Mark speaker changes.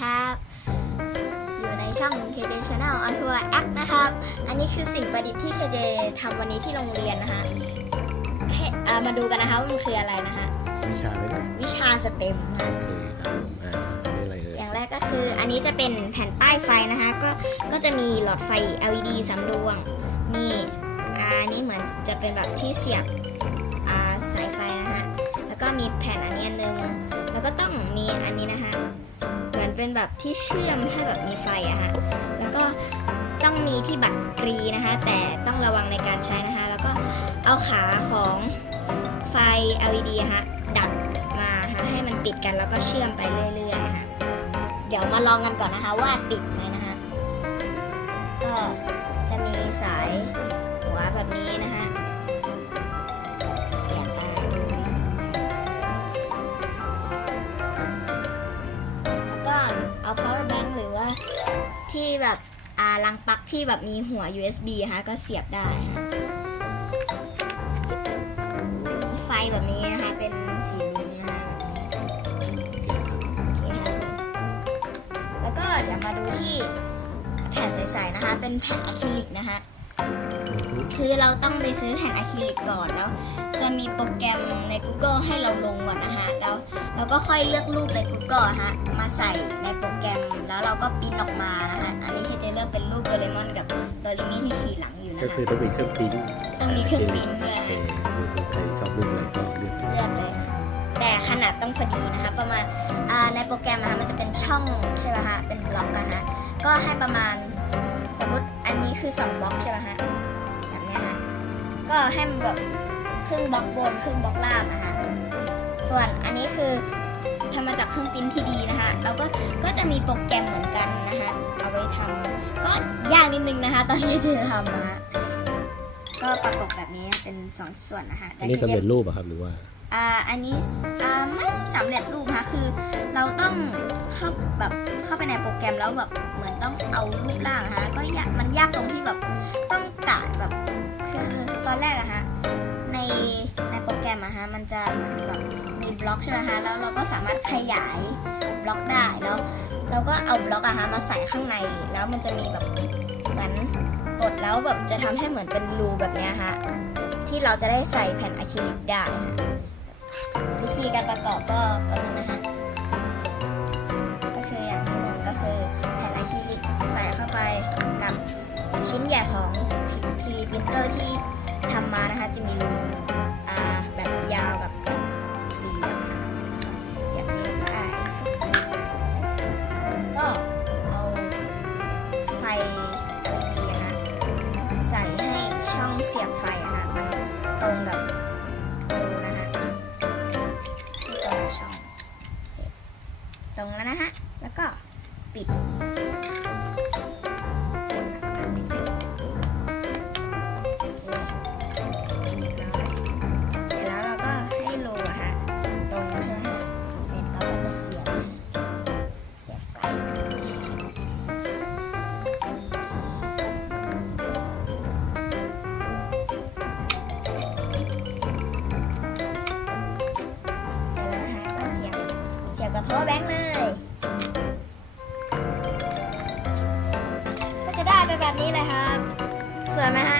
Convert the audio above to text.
Speaker 1: ครับ อยู่ในช่อง KJ Channel on Tour Act นะครับ อันนี้คือสิ่งประดิษฐ์ที่ KJ ทำวันนี้ที่โรงเรียนนะฮะให้อ่ามาดูกันนะคะว่ามันคืออะไรนะฮะ
Speaker 2: วิชาอะไรนะ
Speaker 1: วิชาสเต็มฮะ
Speaker 2: โอเคครับผมอ่าอันนี้อะไรเอ่ย
Speaker 1: อย่างแรกก็คืออันนี้จะเป็นแผ่นป้ายไฟนะคะ ก็ก็จะมีหลอดไฟ LED สามดวงนี่อันนี้เหมือนจะเป็นแบบที่เสียบอ่าสายไฟนะฮะแล้วก็มีแผ่นอันนี้อันนึงแล้วก็ต้องมีอันนี้นะคะเหมือนเป็นแบบที่เชื่อมให้แบบมีไฟอะฮะแล้วก็ต้องมีที่บัตรกรีนะคะ แต่ต้องระวังในการใช้นะคะ แล้วก็เอาขาของไฟ LED ะฮะดัดมาฮะให้มันติดกันแล้วก็เชื่อมไปเรื่อยๆฮะเดี๋ยวมาลองกันก่อนนะคะว่าติดไหมนะคะก็จะมีสายหัวแบบนี้นะคะ ที่แบบอ่าลังปลั๊กที่แบบมีหัว USB อะก็เสียบได้ ไฟแบบนี้นะคะ เป็นสีรุ้งนะคะแบบนี้โอเคครับแล้วก็เดี๋ยวมาดูที่แผ่นใสๆนะคะ เป็นแผ่นอะคริลิกนะคะ คือเราต้องไปซื้อแผ่นอะคริลิกก่อนแล้ว จะมีโปรแกรมใน Google ให้เราลงก่อนนะคะแล้วเราก็ค่อยเลือกรูปใน Google ะฮะมาใส่ในโปรแกรมแล้วเราก็ปิ้นออกมานะคะ อันนี้ที่จะเลือกเป็นรูปโดเรมอนกับโดเรมิที่ขี่หลังอยู่นะ
Speaker 2: ก็
Speaker 1: คะ
Speaker 2: คือต้องมีเครื่องปริ้น
Speaker 1: ต้องมีเครื่องปริ้นด้วย
Speaker 2: โอเคใครชอบรูปอะไรก็เลือก
Speaker 1: เลือกเลยนะแต่ขนาดต้องพอดีนะคะ ประมาณอ่าในโปรแกรมนะคะมันจะเป็นช่องใช่ไหมคะเป็นบล็อกกันนะก็ให้ประมาณสมมติอันนี้คือ2บล็อกใช่ไหมฮะแบบเนี้ยฮะก็ให้มันแบบครึ่งบล็อกบนครึ่งบล็อกล่างนะคะ ส่วนอันนี้คือทำมาจากเครื่องปริ้นที่ดีนะคะ เราก็ก็จะมีโปรแกรมเหมือนกันนะคะ เอาไว้ทำ ตอนที่จะทำนะฮะก็ประกบแบบนี้เป็นสองส่วนนะคะ
Speaker 2: อันนี้สำเร็จรูปอะครับหรือว่า
Speaker 1: อ่าอันนี้อ่าไม่สำเร็จรูปนะคะคือ เราต้องเข้าแบบเข้าไปในโปรแกรมแล้วแบบเหมือนต้องเอารูปร่างอะฮะก็ยากมันยากตรงที่แบบต้องกะแบบคือตอนแรกอะฮะในในโปรแกรมอะฮะมันจะเหมือนแบบมีบล็อกใช่ไหมฮะแล้วเราก็สามารถขยายบล็อกได้แล้วเราก็เอาบล็อกอะฮะมาใส่ข้างในแล้วมันจะมีแบบเหมือนกด แล้วแบบจะทำให้เหมือนเป็นรูแบบนี้ฮะ ที่เราจะได้ใส่แผ่นอะคริลิกได้ฮะวิธีการประกอบก็ประมาณนะฮะก็คืออย่างที่หนึ่งก็คือแผ่นอะคริลิกใส่เข้าไปกับชิ้นใหญ่ของทีรีพิมพ์เตอร์ที่ทำมานะคะจะมีรูแบบยาวแบบ ช่องเสียบไฟอะค่ะมันตรงกับรูนะคะที่ตรงช่องตรงแล้วนะฮะแล้วก็ปิด เสียบกับ power bank เลยก็จะได้ไปแบบนี้เลยครับ สวยไหมฮะ